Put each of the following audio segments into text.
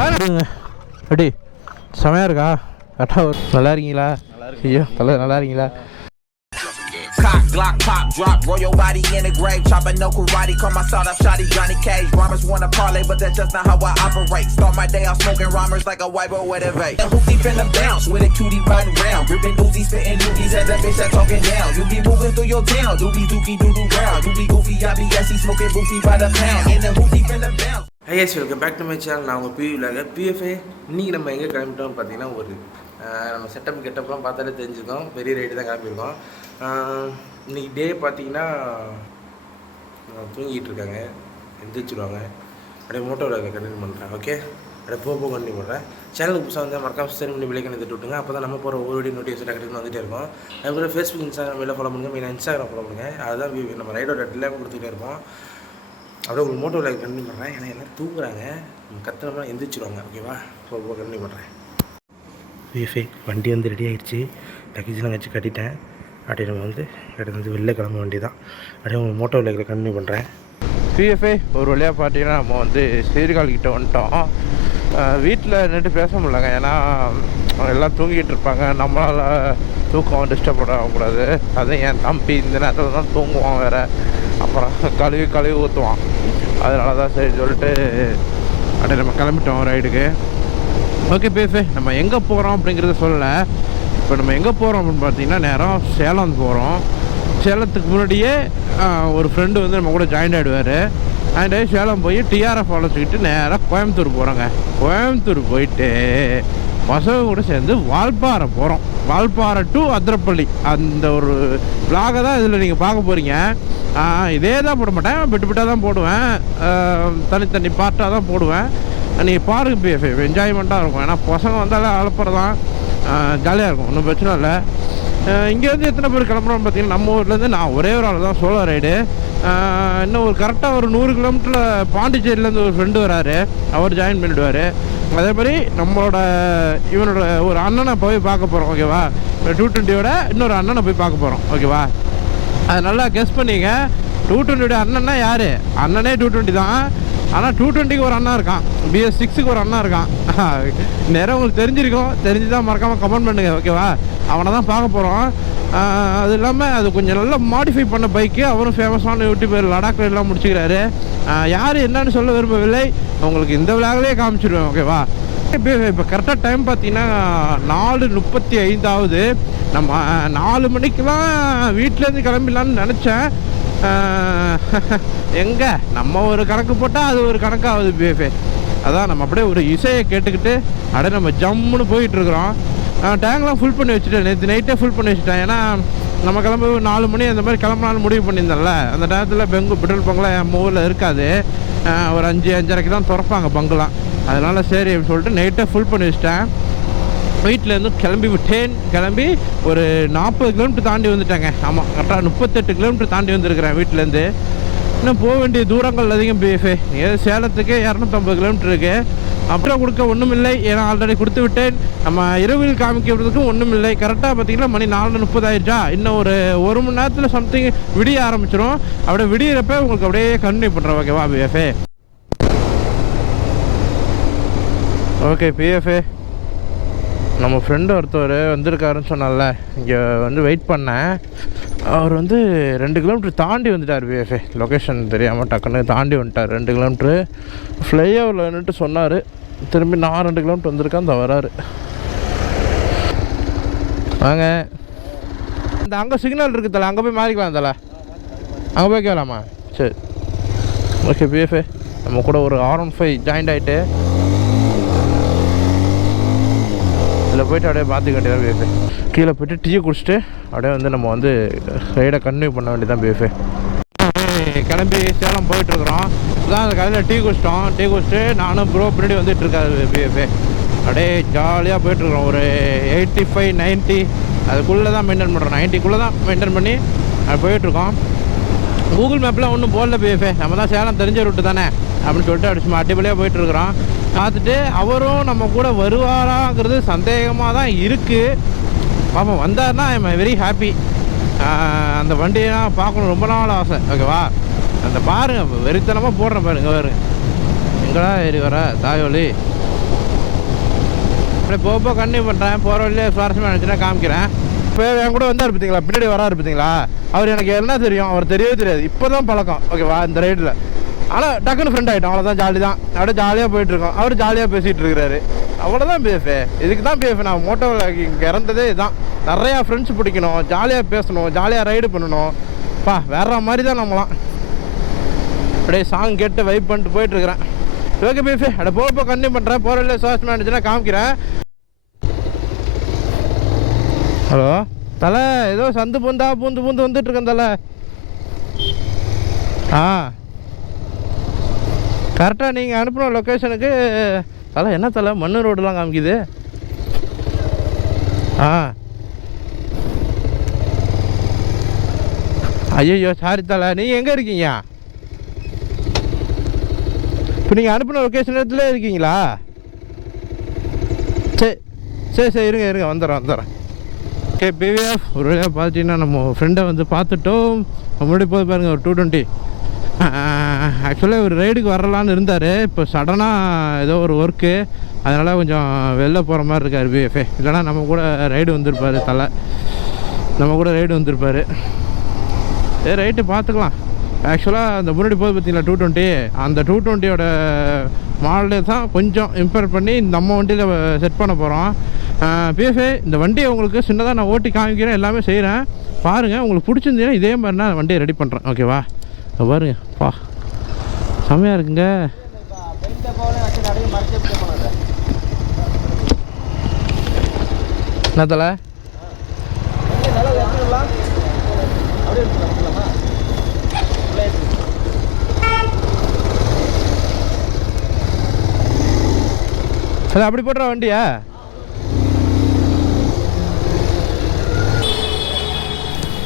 அடி செமையாக இருக்கா கரெக்டாக நல்லா இருக்கீங்களா? ஐயோ தலை நல்லா இருக்கீங்களா? Cock, Glock, pop, drop, roll your body in the grave. Chopping no karate, call my sawed up shotty Johnny Cage. Rhymers wanna parlay, but that's just not how I operate. Start my day off smoking rhymers like a white boy with a vape. Who deep in the bounce with a cutie riding round. Ripping doozies, spitting doozies at the bitch that talking down. You be moving through your town, doobie dookie doo doo round. You be goofy, I be SC smoking boofy by the pound. And then who deep in the bounce. Hey guys, welcome back to my channel. நான் உங்கள் PFA PFA இன்றைக்கி நம்ம எங்கே கிளம்பிட்டோம்னு பார்த்தீங்கன்னா ஒரு நம்ம setup கெட்டப்லாம் பார்த்தாலே தெரிஞ்சுக்கோம். பெரிய ரைடு தான் கிளம்பியிருக்கோம். இன்றைக்கி டே பார்த்தீங்கன்னா தூங்கிட்டு இருக்காங்க, எந்திரிச்சிடுவாங்க. அப்படியே மோட்டோவில் கண்டினியூ பண்ணுறேன். ஓகே, அப்படியே போக கண்டினியூ பண்ணுறேன். சேனலுக்கு புதுசாக வந்து மறக்காம சரி பண்ணி விலைக்கு எடுத்துட்டு விட்டுங்க. அப்போ தான் நம்ம போகிற ஒவ்வொரு வீடியோ நோட்டிஃபிகேஷன் டக்குனு வந்துகிட்டே இருக்கும். அதுக்கப்புறம் ஃபேஸ்புக் இன்ஸ்டாகிராம் எல்லாம் ஃபாலோ பண்ணுங்கள். மெயினாக இன்ஸ்டாகிராம் ஃபாலோ பண்ணுங்கள். அதுதான் நம்ம ரைடோட டிலே கொடுத்துட்டே இருப்போம். அப்படியே உங்களுக்கு மோட்டோ லைக் கண்டினியூ பண்ணுறேன். ஏன்னா எல்லாம் தூங்குறாங்க, கத்துனோம்னா எந்திரிச்சிடுவாங்க. ஓகேவா, போக கண்டினியூ பண்ணுறேன். பிஎஃப்ஐ வண்டி வந்து ரெடி ஆகிடுச்சு. லக்கேஜெலாம் வச்சு கட்டிட்டேன். அப்படியே நம்ம வந்து வந்து வெளில கிளம்ப வண்டி தான். அப்படியே உங்கள் மோட்டோ லைக்கில் கண்டினியூ பண்ணுறேன். பிஎஃப்ஐ ஒரு வழியாக பார்த்தீங்கன்னா நம்ம வந்து சீர்காழிக்கிட்ட வந்துட்டோம். வீட்டில் நின்று பேச முடியலங்க, ஏன்னா எல்லாம் தூங்கிட்டு இருப்பாங்க. நம்மளால் தூக்கம் டிஸ்டர்ப் பண்ணக்கூடாது. அதுவும் என் தம்பி இந்த நேரத்தில் தான் தூங்குவான் வேறு. அப்புறம் கழுவி ஊற்றுவான். அதனால தான் சரி சொல்லிட்டு அப்படியே நம்ம கிளம்பிட்டோம் ரைடுக்கு. ஓகே பிஎஃப்ஐ, நம்ம எங்கே போகிறோம் அப்படிங்கிறத சொல்லலை. இப்போ நம்ம எங்கே போகிறோம் அப்படின்னு பார்த்தீங்கன்னா நேரம் சேலம் போகிறோம். சேலத்துக்கு முன்னாடியே ஒரு ஃப்ரெண்டு வந்து நம்ம கூட ஜாயின் ஆகிடுவார். அண்ட் சேலம் போய் டிஆர்எஃப் அழைச்சிக்கிட்டு நேராக கோயம்புத்தூர் போகிறோங்க. கோயம்புத்தூர் போயிட்டு பசங்க கூட சேர்ந்து வால்பாறை போகிறோம். வால்பாறை டு அதிரப்பள்ளி அந்த ஒரு விலாகை தான் இதில் நீங்கள் பார்க்க போகிறீங்க. இதே தான் போட மாட்டேன், விட்டு தான் போடுவேன். தனி பார்ட்டாக தான் போடுவேன். நீங்கள் பாருங்க பிஎஃப்ஐ, என்ஜாய்மெண்ட்டாக இருக்கும். ஏன்னா பசங்க வந்தாலே அலப்புறம் தான், ஜாலியாக இருக்கும், ஒன்றும் பிரச்சனை இல்லை. இங்கேருந்து எத்தனை பேர் கிளம்புறோம்னு பார்த்தீங்கன்னா நம்ம ஊர்லேருந்து நான் ஒரே ஒரு ஆள் தான் சோலோ ரைடு. இன்னும் ஒரு கரெக்டாக ஒரு 100 கிலோமீட்டரில் பாண்டிச்சேரியிலேருந்து ஒரு ஃப்ரெண்டு வராரு, அவர் ஜாயின் பண்ணிவிடுவார். அதே மாதிரி இவனோட ஒரு அண்ணனை போய் பார்க்க போகிறோம். ஓகேவா, 220யோட இன்னொரு அண்ணனை போய் பார்க்க போகிறோம். ஓகேவா, அது நல்லா கெஸ் பண்ணிங்க. 220 அண்ணன்னா யார்? அண்ணனே 220 தான். ஆனால் 220க்கு ஒரு அண்ணா இருக்கான், BS6க்கு ஒரு அண்ணா இருக்கான். நேரம் உங்களுக்கு தெரிஞ்சிருக்கும், தெரிஞ்சு தான் மறக்காமல் கமெண்ட் பண்ணுங்கள். ஓகேவா, அவனை தான் பார்க்க போகிறோம். அது இல்லாமல் அது கொஞ்சம் நல்லா மாடிஃபை பண்ண பைக்கு. அவரும் ஃபேமஸான யூடியூபர் லடாக் எல்லாம் முடிச்சுக்கிறாரு. யார் என்னன்னு சொல்ல விரும்பவில்லை, உங்களுக்கு இந்த விழாவிலே காமிச்சிடுவேன். ஓகேவா, இப்போ கரெக்டாக டைம் பார்த்தீங்கன்னா 4:35 ஆகுது. நம்ம 4 மணிக்கெலாம் வீட்டிலேருந்து கிளம்பிடலான்னு நினச்சேன். எங்கே நம்ம ஒரு கணக்கு போட்டால் அது ஒரு கணக்காகுது பிஎஃப்ஏ. அதான் நம்ம அப்படியே ஒரு இசையை கேட்டுக்கிட்டு அப்படியே நம்ம ஜம்முன்னு போயிட்டுருக்குறோம். டேங்க்லாம் ஃபுல் பண்ணி வச்சுட்டேன், நேற்று நைட்டே ஃபுல் பண்ணி வச்சுட்டேன். ஏன்னா நம்ம கிளம்பி 4 மணி அந்த மாதிரி கிளம்பலான்னு முடிவு பண்ணியிருந்தோம்ல. அந்த நேரத்தில் பெட்ரோல் பங்கெலாம் நம்ம ஊரில் இருக்காது. ஒரு 5-5:30க்கு தான் திறப்பாங்க பங்குலாம். அதனால் சரி அப்படின்னு சொல்லிட்டு நைட்டே ஃபுல் பண்ணி வச்சுட்டேன். வீட்டிலேருந்து கிளம்பி ஒரு 40 கிலோமீட்டர் தாண்டி வந்துட்டேங்க. ஆமாம், கரெக்டாக 38 கிலோமீட்டர் தாண்டி வந்துருக்கிறேன் வீட்டிலேருந்து. இன்னும் போக வேண்டிய தூரங்கள் அதிகம் பிஎஃப்ஏ. சேலத்துக்கு 250 கிலோமீட்டர் இருக்குது. அப்புறம் கொடுக்க ஒன்றும் இல்லை, ஏன்னா ஆல்ரெடி கொடுத்து விட்டேன். நம்ம இரவில் காமிக்கிறதுக்கும் ஒன்றும் இல்லை. கரெக்டாக பார்த்தீங்கன்னா மணி 4:30 ஆயிடுச்சா. இன்னும் ஒரு மணி நேரத்தில் சம்திங் விடிய ஆரம்பிச்சிடும். அப்படியே விடியிறப்ப உங்களுக்கு அப்படியே கண்டினியூ பண்ணுறேன். ஓகேவா பிஎஃப்ஏ? ஓகே பிஎஃப்ஏ, நம்ம ஃப்ரெண்டு ஒருத்தர் வந்திருக்காருன்னு சொன்னால, இங்கே வந்து வெயிட் பண்ணேன். அவர் வந்து 2 கிலோமீட்டர் தாண்டி வந்துட்டார் பிஎஃப்ஏ. லொக்கேஷன் தெரியாமல் டக்குன்னு தாண்டி வந்துட்டார் 2 கிலோமீட்ரு. ஃப்ளைஓவரில் வந்துட்டு சொன்னார், திரும்பி நான் 2 கிலோமீட்டர் வந்திருக்கேன், அந்த வராரு. வாங்க, இந்த அங்கே சிக்னல் இருக்குது தலை, அங்கே போய் மாறிக்கலாம் தலை, அங்கே போய் கேட்கலாமா? சரி ஓகே பிஎஃப்ஏ, நம்ம கூட ஒரு R15 ஜாயிண்ட் ஆகிட்டு இதில் போய்ட்டு அப்படியே பார்த்துக்க வேண்டியதான் பிஎஃப்ஏ. கீழே போய்ட்டு டீயை குடிச்சிட்டு அப்படியே வந்து நம்ம வந்து ரைடை கண்டினியூ பண்ண வேண்டியதான் பிஎஃப்ஏ. கிளம்பி சேலம் போயிட்டுருக்குறோம். இதான் அந்த கடையில் டீ குடிச்சிட்டு நானும் ப்ரோ பின்னாடி வந்துட்டுருக்காரு பிஎஃப்ஏ. அப்படியே ஜாலியாக போயிட்டுருக்குறோம். ஒரு 85, 90 அதுக்குள்ளே தான் மெயின்டைன் பண்ணுறோம். 90க்குள்ளே தான் மெயின்டைன் பண்ணி அது போயிட்டுருக்கோம். கூகுள் மேப்பில் ஒன்றும் போடல பிஎஃப்ஏ. நம்ம தான் சேலம் தெரிஞ்ச ரூட்டு தானே அப்படின்னு சொல்லிட்டு அப்படி சும்மா அடிப்படையாக போயிட்டுருக்குறோம். பார்த்துட்டு அவரும் நம்ம கூட வருவாராங்கிறது சந்தேகமாக தான் இருக்குது. பாப்போம், வந்தார்னா ஐ எம் வெரி ஹாப்பி. அந்த வண்டியெல்லாம் பார்க்கணும், ரொம்ப நாள் ஆசை. ஓகேவா, அந்த பாருங்கள் வெறித்தனமாக போடுறேன் பாருங்க. எங்கடா ஏறி வர தாயோலி அப்படியே போக கண்டினியூ பண்ணுறேன். போகிற வழியே சுவாரஸ்யமாக இருந்துச்சுன்னா காமிக்கிறேன். இப்போ என் கூட வந்தார் பார்த்தீங்களா, பின்னாடி வராரு பார்த்தீங்களா, அவர் எனக்கு என்ன தெரியும், அவர் தெரியவே தெரியாது. இப்போ தான் பழக்கம் ஓகேவா இந்த ரைடில். ஆனால் டக்குன்னு ஃப்ரெண்ட் ஆகிட்டோம், அவ்வளோதான். ஜாலி தான், அப்படியே ஜாலியாக போயிட்டுருக்கோம். அவர் ஜாலியாக பேசிகிட்டு இருக்கிறாரு, அவ்வளோதான் பிஎஃபே. இதுக்கு தான் பிஎஃப். நான் மோட்டோவில் இங்கே இறந்ததே இதுதான். நிறையா ஃப்ரெண்ட்ஸ் பிடிக்கணும், ஜாலியாக பேசணும், ஜாலியாக ரைடு பண்ணணும். வேற மாதிரி தான் நம்மளாம். அப்படியே சாங் கேட்டு வைப் பண்ணிட்டு போயிட்டுருக்கிறேன். ஓகே பிஎஃபே, அப்படியே போக கண்டினியூ பண்ணுறேன். போகிற இல்லை சுவாசமாக இருந்துச்சுன்னா காமிக்கிறேன். ஹலோ தலை, ஏதோ சந்து பூந்தா பூந்து வந்துட்டுருக்கேன் தலை. கரெக்டாக நீங்கள் அனுப்பின லொக்கேஷனுக்கு தலை. என்ன தலை, மண்ணு ரோடுலாம் காமிக்குது. ஐயோ சாரி தலை, நீங்கள் எங்கே இருக்கீங்க? இப்போ நீங்கள் அனுப்பின லொக்கேஷன் இடத்துல இருக்கீங்களா? சரி இருங்க வந்துடுறேன். ஓகே பிவிஎஃப், ஒரு வழியாக பார்த்துட்டிங்கன்னா நம்ம ஃப்ரெண்டை வந்து பார்த்துட்டோம். முன்னாடி போய் பாருங்கள், ஒரு 220. ஆக்சுவலாக ஒரு ரைடுக்கு வரலான்னு இருந்தார். இப்போ சடனாக ஏதோ ஒரு ஒர்க்கு, அதனால் கொஞ்சம் வெளில போகிற மாதிரி இருக்கார் பிஎஃப்ஏ. இல்லைனா நம்ம கூட ரைடு வந்திருப்பார். தலை நம்ம கூட ரைடு வந்திருப்பார். ரைட்டு பார்த்துக்கலாம். ஆக்சுவலாக அந்த முன்னாடி போய் பார்த்தீங்களா 220, அந்த 220யோட மாடலே தான் கொஞ்சம் இம்பேர் பண்ணி நம்ம வண்டியில் செட் பண்ண போகிறோம். பிஎஃப்ஏ இந்த வண்டியை உங்களுக்கு சின்னதாக நான் ஓட்டி காமிக்கிறேன், எல்லாமே செய்கிறேன். பாருங்கள், உங்களுக்கு பிடிச்சிருந்தீங்கன்னா இதே மாதிரி நான் வண்டியை ரெடி பண்ணுறேன். ஓகேவா? பாருங்க செம்மையாக இருக்குங்க. என்ன தலை? அது அப்படி போடுற வண்டியா?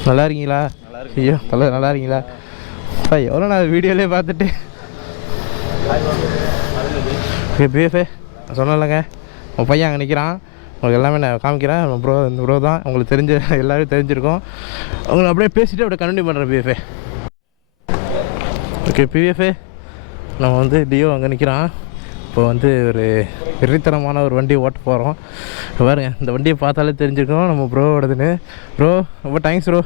நல்லா இருக்கீங்களா? ஐயோ தலை, நல்லா இருக்கீங்களா? எவ்வளோ நான் வீடியோலேயே பார்த்துட்டு. பிஎஃப்ஏ சொன்னேன்லங்க, உன் பையன் அங்கே நிற்கிறான். உங்களுக்கு எல்லாமே நான் காமிக்கிறேன். ப்ரோ இந்த ப்ரோ தான், உங்களுக்கு தெரிஞ்ச எல்லோரும் தெரிஞ்சிருக்கோம். உங்களுக்கு அப்படியே பேசிவிட்டு அப்படியே கண்டினியூ பண்ணுறேன் பிஎஃப்ஏ. ஓகே பிஎஃப்ஏ, நம்ம வந்து டியோ அங்கே நிற்கிறான். இப்போ வந்து ஒரு வெறித்தனமான ஒரு வண்டியை ஓட்ட போகிறோம். பாருங்க, இந்த வண்டியை பார்த்தாலே தெரிஞ்சிருக்கோம் நம்ம ப்ரோவோடதுன்னு. ப்ரோ ரொம்ப தேங்க்ஸ் ப்ரோ.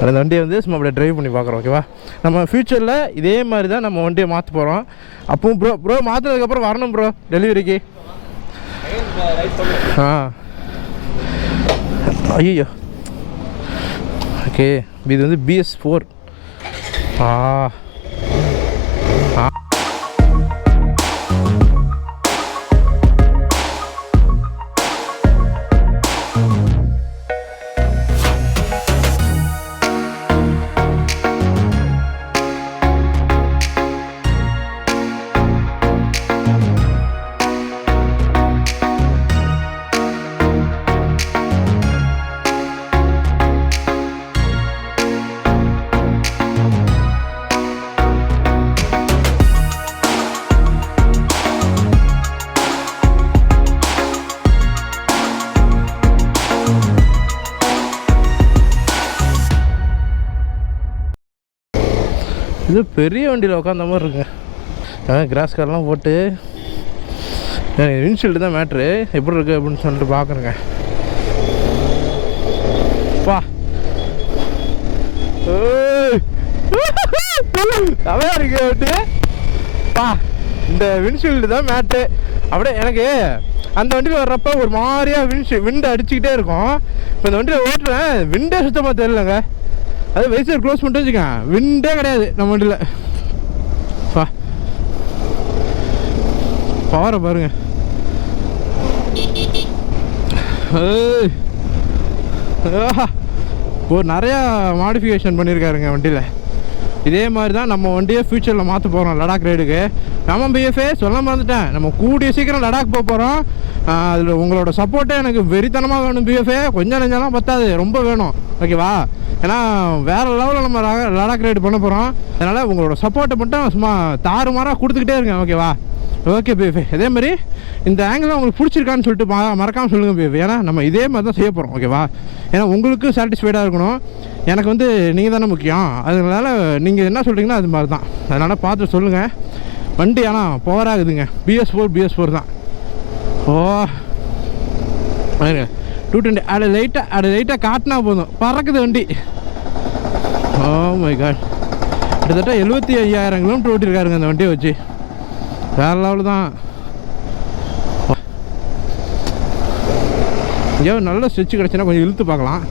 அந்த வண்டியை வந்து சும்மா அப்படியே ட்ரைவ் பண்ணி பார்க்குறோம். ஓகேவா? நம்ம ஃப்யூச்சரில் இதே மாதிரி தான் நம்ம வண்டியை மாற்ற போகிறோம். அப்பவும் ப்ரோ மாற்றினதுக்கப்புறம் வரணும் ப்ரோ டெலிவரிக்கு. ஐயோ ஓகே, இது வந்து BS4. இது பெரிய வண்டியில் உட்காந்த மாதிரி இருக்குங்க. கிராஸ் கார்லாம் போட்டு விண்ட்ஷீல்டு தான் மேட்ரு. எப்படி இருக்குது அப்படின்னு சொல்லிட்டு பார்க்குறேங்க. செமையா இருக்கு வண்டி. இந்த விண்ட்ஷீல்டு தான் மேட்டு. அப்படியே எனக்கு அந்த வண்டியில் வர்றப்ப ஒரு மாதிரியாக விண்டு அடிச்சுக்கிட்டே இருக்கும். இப்போ இந்த வண்டியில் ஓட்டுறேன், விண்டே சுத்தமாக தெரியலங்க. அது வைசர் க்ளோஸ் பண்ணிட்டு வச்சுக்கேன், விண்டே கிடையாது நம்ம வண்டியில். பவரை பாருங்க. ஒரு நிறையா மாடிஃபிகேஷன் பண்ணியிருக்காருங்க வண்டியில். இதே மாதிரி தான் நம்ம வண்டியை ஃப்யூச்சரில் மாற்ற போகிறோம் லடாக் ரைடுக்கு. நம்ம பிஎஃப்ஏ சொல்ல மறந்துட்டேன், நம்ம கூடிய சீக்கிரம் லடாக் போக போகிறோம். அதில் உங்களோட சப்போர்ட்டே எனக்கு வெறித்தனமாக வேணும் பிஎஃப்ஏ. கொஞ்சம் நெஞ்செல்லாம் பத்தாது, ரொம்ப வேணும். ஓகேவா? ஏன்னா வேறு லெவலில் நம்ம லடாக் ரைடு பண்ண போகிறோம். அதனால் உங்களோட சப்போர்ட்டை மட்டும் சும்மா தாறுமாறாக கொடுத்துக்கிட்டே இருங்க. ஓகேவா? Okay PFA. இதே மாதிரி இந்த ஆங்கிள் உங்களுக்கு பிடிச்சிருக்கான்னு சொல்லிட்டு மறக்காமல் சொல்லுங்கள் பிஎஃப்ஏ. ஏன்னா நம்ம இதே மாதிரி தான் செய்ய போகிறோம். ஓகேவா? ஏன்னா உங்களுக்கும் சாட்டிஸ்ஃபைடாக இருக்கணும். எனக்கு வந்து நீங்கள் தானே முக்கியம். அதனால் நீங்கள் என்ன சொல்கிறீங்கன்னா அது மாதிரி தான். அதனால் பார்த்து சொல்லுங்கள். வண்டி ஆனால் பவர் ஆகுதுங்க. BS4 தான். ஓ 220 அது லைட்டாக காட்டினா போதும் பறக்குது வண்டி. ஓ மை காட், கிட்டத்தட்ட 75,000 கிலோமீட்டர் ஓட்டிருக்காருங்க அந்த வண்டியை வச்சு. வேறு லெவல் தான். இங்கே நல்ல ஸ்ட்ரெச் கிடச்சுன்னா கொஞ்சம் இழுத்து பார்க்கலாம்.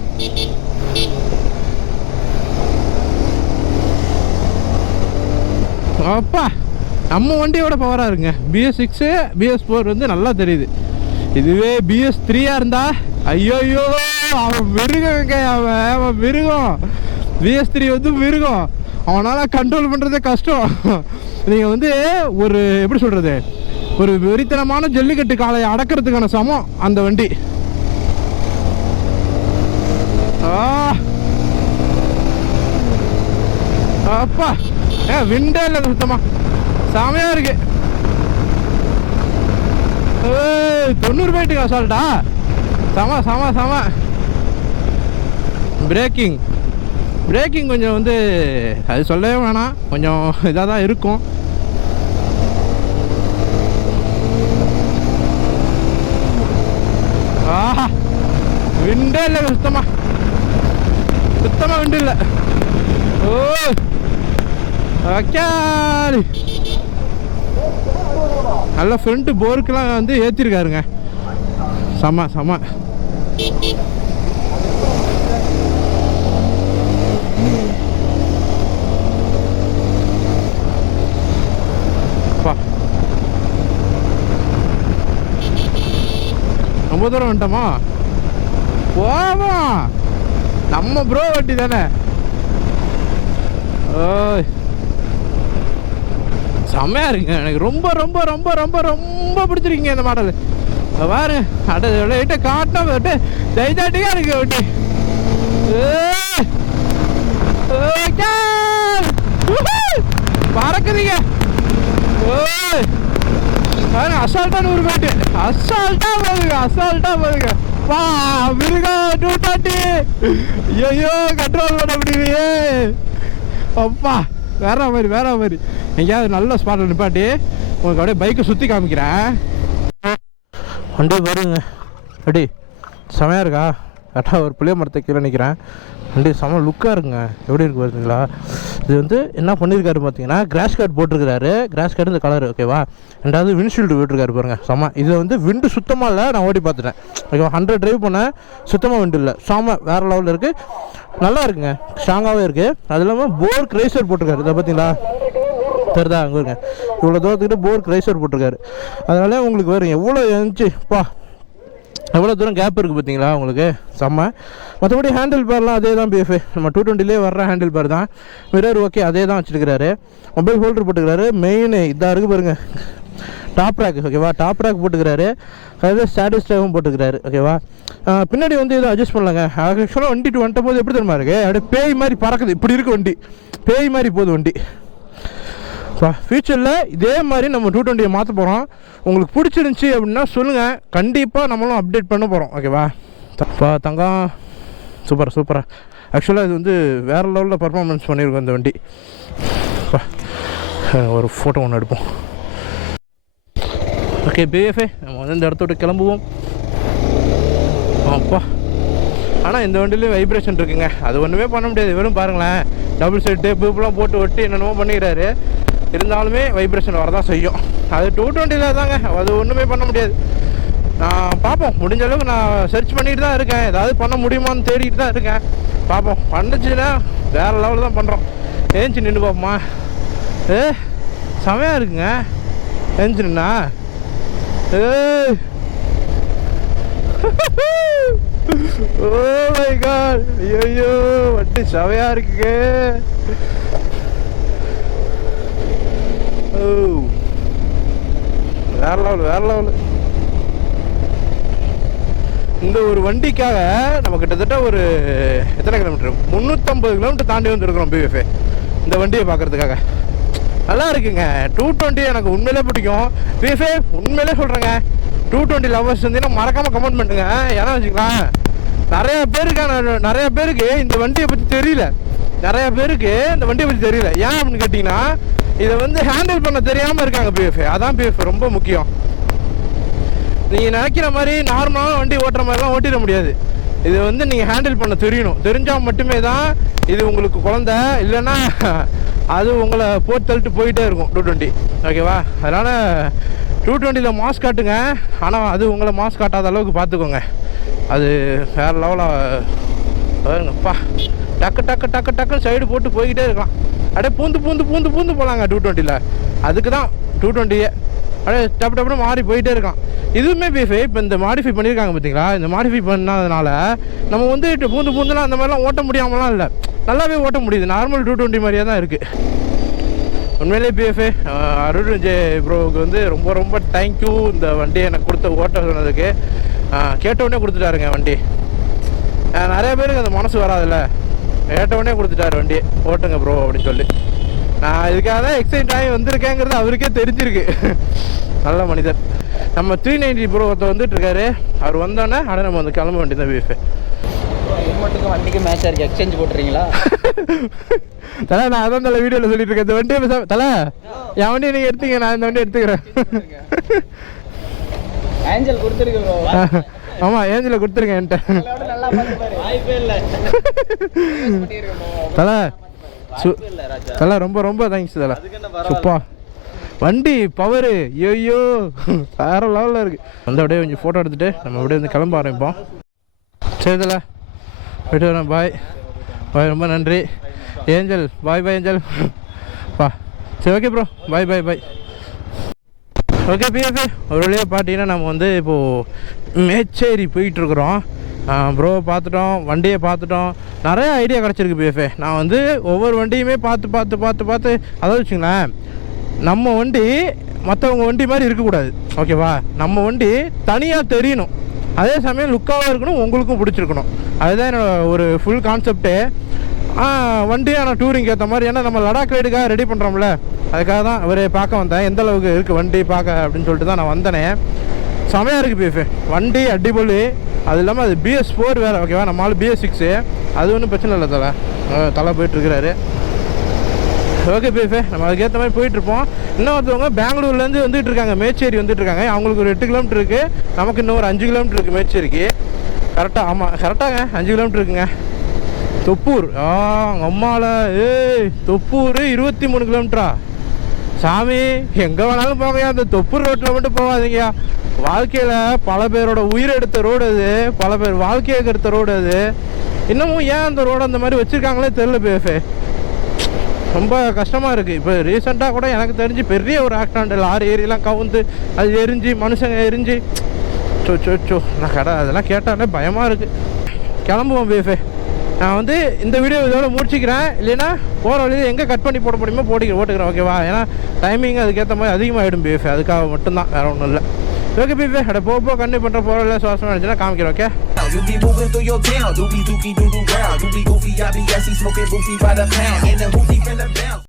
அப்பா நம்ம வண்டியோட பவராக இருக்குங்க. BS6 BS4 வந்து நல்லா தெரியுது. இதுவே BS3 இருந்தா ஐயோயோ அவன் மிருகங்க, அவன் மிருகம். BS3 வந்து மிருகம், அவனால் கண்ட்ரோல் பண்ணுறதே கஷ்டம். நீங்கள் வந்து ஒரு எப்படி சொல்கிறது, ஒரு வெறித்தனமான ஜல்லிக்கட்டு காளையை அடக்கிறதுக்கான சமம் அந்த வண்டி. அப்பா விண்டே இல்லை சுத்தமாக, செமையாக இருக்கு. 90 போயிட்டுங்க அசால்ட்டா. செம. பிரேக்கிங் கொஞ்சம் வந்து அது சொல்லவே வேணாம், கொஞ்சம் இதாக தான் இருக்கும். விண்டே இல்லை சுத்தமாக விண்டு இல்லை. ஓ ஓகே, நல்ல ஃப்ரண்ட்டு போருக்கெல்லாம் வந்து ஏற்றிருக்காருங்க. செம ரொம்ப தூரம் வந்துட்டோமா? போவோம், நம்ம ப்ரோ வண்டி தானே. ஓய் செம்மையாக இருக்குங்க. எனக்கு ரொம்ப ரொம்ப ரொம்ப ரொம்ப ரொம்ப பிடிச்சிருக்கீங்க இந்த மாடல். பாருங்க அட்ட காட்டினா தைதாட்டியாக இருக்கு வண்டி. பறக்குதுங்க. பாருங்க அசால்ட்டா 100 போயிட்டு அசால்ட்டா போதுங்க. வா மிருகா 220. ஐயோ கண்ட்ரோல் பண்ண முடியலையே. அப்பா வேற மாதிரி எங்கேயாவது நல்ல ஸ்பாட்டில் நிப்பாட்டி உங்களுக்கு அப்படியே பைக்கை சுற்றி காமிக்கிறேன். வண்டி பாருங்க, அடி செமையாக இருக்கா? கரெக்டாக ஒரு புளிய மரத்தை கீழே நிற்கிறேன். வண்டி செம லுக்காக இருக்குங்க. எப்படி இருக்கு பார்த்தீங்களா? இது வந்து என்ன பண்ணியிருக்காரு பார்த்தீங்கன்னா, கிராஷ் கார்டு போட்டிருக்கிறாரு. கிராஷ் கார்டு இந்த கலர் ஓகேவா. ரெண்டாவது விண்ட்ஷீல்டு போட்டிருக்காரு பாருங்க. செம. இது வந்து விண்டு சுத்தமாக இல்லை, நான் ஓட்டி பார்த்துட்டேன் ஓகேவா. 100 டிரைவ் பண்ணேன், சுத்தமாக விண்டு இல்லை. செம வேறு லெவலில் இருக்குது, நல்லா இருக்குங்க, ஸ்ட்ராங்காகவே இருக்குது. அது இல்லாமல் போர்க் ரேசர் போட்டிருக்காரு. இதை பார்த்தீங்களா தெரிதா? அங்கே இருங்க, இவ்வளோ தூரத்துக்கிட்ட போர்க் ரேசர் போட்டிருக்காரு. அதனால உங்களுக்கு வேறு எவ்வளோ இருந்துச்சுப்பா, எவ்வளோ தூரம் கேப் இருக்குது பார்த்தீங்களா உங்களுக்கு. செம்ம. மற்றபடி ஹேண்டில் பார்லாம் அதே தான் BF, நம்ம 220 வர்ற ஹேண்டில் பார் தான். மிரர் ஓகே அதே தான் வச்சுருக்கிறாரு. மொபைல் ஹோல்டர் போட்டுக்கிறாரு. மெயின் இதாக இருக்குது பாருங்கள், டாப் ரேக் ஓகேவா. டாப் ரேக் போட்டுக்கிறாரு. அதாவது ஸ்டாட்டிஸ் ட்ரைவும் போட்டுக்கிறாரு ஓகேவா. பின்னாடி வந்து எதுவும் அட்ஜஸ்ட் பண்ணலாங்க. ஆக்சுவலாக வண்டிட்டு வந்துட்ட போது எப்படி தெரியுமா இருக்குது, அப்படியே பேய் மாதிரி பறக்குது. இப்படி இருக்குது வண்டி, பேய் மாதிரி போகுது வண்டி. ஃபியூச்சரில் இதே மாதிரி நம்ம 220 மாற்ற போகிறோம். உங்களுக்கு பிடிச்சிருந்துச்சி அப்படின்னா சொல்லுங்கள், கண்டிப்பாக நம்மளும் அப்டேட் பண்ண போகிறோம் ஓகேவா. தங்கம் சூப்பராக ஆக்சுவலாக இது வந்து வேறு லெவலில் பர்ஃபார்மன்ஸ் பண்ணியிருக்கோம் இந்த வண்டி. ஒரு ஃபோட்டோ ஒன்று எடுப்போம். ஓகே BF, நம்ம வந்து இந்த இடத்த விட்டு கிளம்புவோம். அப்பா ஆனால் இந்த வண்டியிலையும் வைப்ரேஷன் இருக்குங்க, அது ஒன்றுமே பண்ண முடியாது. வெறும் பாருங்களேன், டபுள் சைட் டேப்புலாம் போட்டு ஒட்டி என்னென்னமோ பண்ணிக்கிறாரு. இருந்தாலுமே வைப்ரேஷன் வரதான் செய்யும். அது 220 தாங்க, அது ஒன்றுமே பண்ண முடியாது. நான் பார்ப்போம், முடிஞ்ச அளவுக்கு நான் சர்ச் பண்ணிட்டு தான் இருக்கேன், ஏதாவது பண்ண முடியுமான்னு தேடிட்டு தான் இருக்கேன். பார்ப்போம், பண்ணுச்சுன்னா வேறு லெவலில் தான் பண்ணுறோம். ஏஞ்சி நின்று பார்ப்போமா? செமையாக இருக்குங்க ஏஞ்சினா. ஓ மை காட், ஐயோ வண்டி செமையாக இருக்குங்க. ஓ வேற லெவல். இந்த ஒரு வண்டிக்காக நம்ம கிட்டத்தட்ட ஒரு எத்தனை கிலோமீட்டர், 350 கிலோமீட்டர் தாண்டி வந்துருக்கிறோம் BF இந்த வண்டியை பார்க்குறதுக்காக. நல்லா இருக்குங்க. 220 எனக்கு உண்மையிலே பிடிக்கும் BF, உண்மையிலே சொல்கிறேங்க. 220 லவர்ஸ் இருந்தீங்கன்னா மறக்காமல் கமெண்ட் பண்ணுங்க. ஏன்னா வச்சுக்கலாம், நிறைய பேருக்கு இந்த வண்டியை பற்றி தெரியல. ஏன் அப்படின்னு கேட்டிங்கன்னா, இதை வந்து ஹேண்டில் பண்ண தெரியாமல் இருக்காங்க BF. அதான் BF ரொம்ப முக்கியம். நீங்கள் நினைக்கிற மாதிரி நார்மலான வண்டி ஓட்டுற மாதிரிலாம் ஓட்டிட முடியாது. இது வந்து நீங்கள் ஹேண்டில் பண்ண தெரியணும். தெரிஞ்சால் மட்டுமே தான் இது உங்களுக்கு குழந்தை, இல்லைன்னா அது உங்களை போட்டு தள்ளிட்டு போயிட்டே இருக்கும் 220. ஓகேவா? அதனால் 220ல் மாஸ் காட்டுங்க, ஆனால் அது உங்களை மாஸ் காட்டாத அளவுக்கு பார்த்துக்கோங்க. அது வேறு லெவலாக அப்பா டக்கு டக்கு டக்கு டக்குன்னு சைடு போட்டு போய்கிட்டே இருக்கலாம். அப்படியே பூந்து போகலாங்க 220ல். அதுக்கு தான் 220 அப்படியே டப்பு டப்புன்னு மாறி போயிட்டே இருக்கலாம். இதுவுமே பிஎஃப்ஐ இப்போ இந்த மாடிஃபை பண்ணியிருக்காங்க பார்த்தீங்களா? இந்த மாடிஃபை பண்ணாதனால நம்ம வந்து பூந்துலாம் அந்த மாதிரிலாம் ஓட்ட முடியாமலாம் இல்லை, நல்லாவே ஓட்ட முடியுது. நார்மல் 220 மாதிரியே தான் இருக்குது. உண்மையிலே பிஎஃப்ஐ அருண் ப்ரோவுக்கு வந்து ரொம்ப ரொம்ப தேங்க்யூ. இந்த வண்டியை எனக்கு கொடுத்த ஓட்ட சொன்னதுக்கு. கேட்டவுடனே கொடுத்துட்டாருங்க வண்டி. நிறைய பேருக்கு அந்த மனசு வராதுல்ல, கேட்டவுடனே கொடுத்துட்டாரு வண்டி, ஓட்டுங்க ப்ரோ அப்படின்னு சொல்லி. நான் இதுக்காக தான் எக்ஸைட் ஆகி வந்திருக்கேங்கிறது அவருக்கே தெரிஞ்சிருக்கு. நல்ல மனிதர். நம்ம 390 ப்ரோ ஒருத்தர் வந்துட்டு இருக்காரு. அவர் வந்தோடனே ஆனால் நம்ம வந்து கிளம்ப வேண்டியதான் பிஎஃப்ஐ. ஹெல்மெட்டுக்கு வண்டிக்கு மேட்சாக இருக்குது, எக்ஸ்சேஞ்ச் போட்டுறீங்களா? தலை நான் அதான் தலை வீடியோவில் சொல்லிட்டு இருக்கேன். இந்த வண்டியை தலை என் வண்டியை நீங்கள் எடுத்துங்க, நான் இந்த வண்டி எடுத்துக்கிறேன். ஏஞ்சல் கொடுத்துருக்கோம். ஆமாம், ஏஞ்சலில் கொடுத்துருங்க என்கிட்ட. வாய்ப்பே இல்லை தலை. தலை ரொம்ப ரொம்ப தேங்க்ஸ் தலை. சுப்பா வண்டி பவரு ஐயோ வேறு லெவலில் இருக்குது. வந்து அப்படியே கொஞ்சம் ஃபோட்டோ எடுத்துகிட்டு நம்ம அப்படியே வந்து கிளம்ப ஆரம்பிப்போம். சரி தலை, போய்ட்டு வரேன். பாய் பாய், ரொம்ப நன்றி. ஏஞ்சல் பாய் பாய் ஏஞ்சல் பா. சரி ஓகே ப்ரோ, பாய் பாய் பாய். ஓகே பிஎஃப்ஐ, ஒரு வழியாக பார்த்தீங்கன்னா நம்ம வந்து இப்போது மேச்சேரி போயிட்டுருக்குறோம். ப்ரோவை பார்த்துட்டோம், வண்டியை பார்த்துட்டோம், நிறைய ஐடியா கிடச்சிருக்கு பிஎஃப்ஐ. நான் வந்து ஒவ்வொரு வண்டியுமே பார்த்து அதாவது வச்சுங்களேன், நம்ம வண்டி மற்றவங்க வண்டி மாதிரி இருக்கக்கூடாது. ஓகேவா? நம்ம வண்டி தனியாக தெரியணும், அதே சமயம் லுக்காகவும் இருக்கணும், உங்களுக்கும் பிடிச்சிருக்கணும். அதுதான் என்னோடய ஒரு ஃபுல் கான்செப்டே. வண்டியான டூரிங் ஏற்ற மாதிரி. ஏன்னா நம்ம லடாக் ரைடுக்காக ரெடி பண்ணுறோம்ல, அதுக்காக தான் அவரை பார்க்க வந்தேன். எந்த அளவுக்கு இருக்குது வண்டி பார்க்க அப்படின்னு சொல்லிட்டு தான் நான் வந்தேனே. செமையாக இருக்குது பிஎஃப்ஐ வண்டி, அடிபொலி. அது இல்லாமல் அது BS4 வேறு. ஓகேவா? நம்மளால் BS6, அது ஒன்றும் பிரச்சனை இல்லை. தலை போயிட்டுருக்கிறாரு. ஓகே பிஎஃப்ஐ, நம்ம அதுக்கேற்ற மாதிரி போயிட்டுருப்போம். இன்னொருத்தவங்க பெங்களூர்லேருந்து வந்துட்டு இருக்காங்க, மேச்சேரி வந்துட்டு இருக்காங்க. அவங்களுக்கு ஒரு 8 கிலோமீட்டர் இருக்குது, நமக்கு இன்னும் ஒரு 5 கிலோமீட்டர் இருக்குது மேச்சேரிக்கு. கரெக்டாக? ஆமாம் கரெக்டாங்க, 5 கிலோமீட்டர் இருக்குங்க. தொப்பூர் அவங்க அம்மாவில் தொப்பூர் 23 கிலோமீட்டரா? சாமி எங்கே வேணாலும் போங்கயா, அந்த தொப்பூர் ரோட்டில் மட்டும் போகாதீங்கயா. வாழ்க்கையில் பல பேரோட உயிர் எடுத்த ரோடு அது, பல பேர் வாழ்க்கையை எடுத்த ரோடு அது. இன்னமும் ஏன் அந்த ரோடு அந்த மாதிரி வச்சுருக்காங்களே தெரில பிஎஃப்ஐ. ரொம்ப கஷ்டமாக இருக்குது. இப்போ ரீசெண்டாக கூட எனக்கு தெரிஞ்சு பெரிய ஒரு ஆக்சிடென்ட், லாரி ஏரியெல்லாம் கவுந்து அது எரிஞ்சு மனுஷங்க எரிஞ்சு சோ நான் அதெல்லாம் கேட்டாலே பயமாக இருக்குது. கிளம்புவோம் பிஎஃப்ஐ. நான் வந்து இந்த வீடியோ இதோட முடிச்சிக்கிறேன். இல்லைன்னா போகிற வழியில் எங்கே கட் பண்ணி போட முடியுமோ ஓட்டுக்கிறேன். ஓகேவா? ஏன்னா டைமிங் அதுக்கேற்ற மாதிரி அதிகமாகிடும் பிஎஃப்ஐ, அதுக்காக மட்டும்தான், வேறு ஒன்றும் இல்லை. ஓகே பிஎஃப்ஐ, அட போக கண்டினியூ பண்ணுற போகிற சுவாசம் நினச்சுன்னா காமிக்கிறேன். Okay? You be moving through your town, doobie dookie doo doo round, doobie goofy, I be smoking goofy by the pound, in the hoopty from the bounce.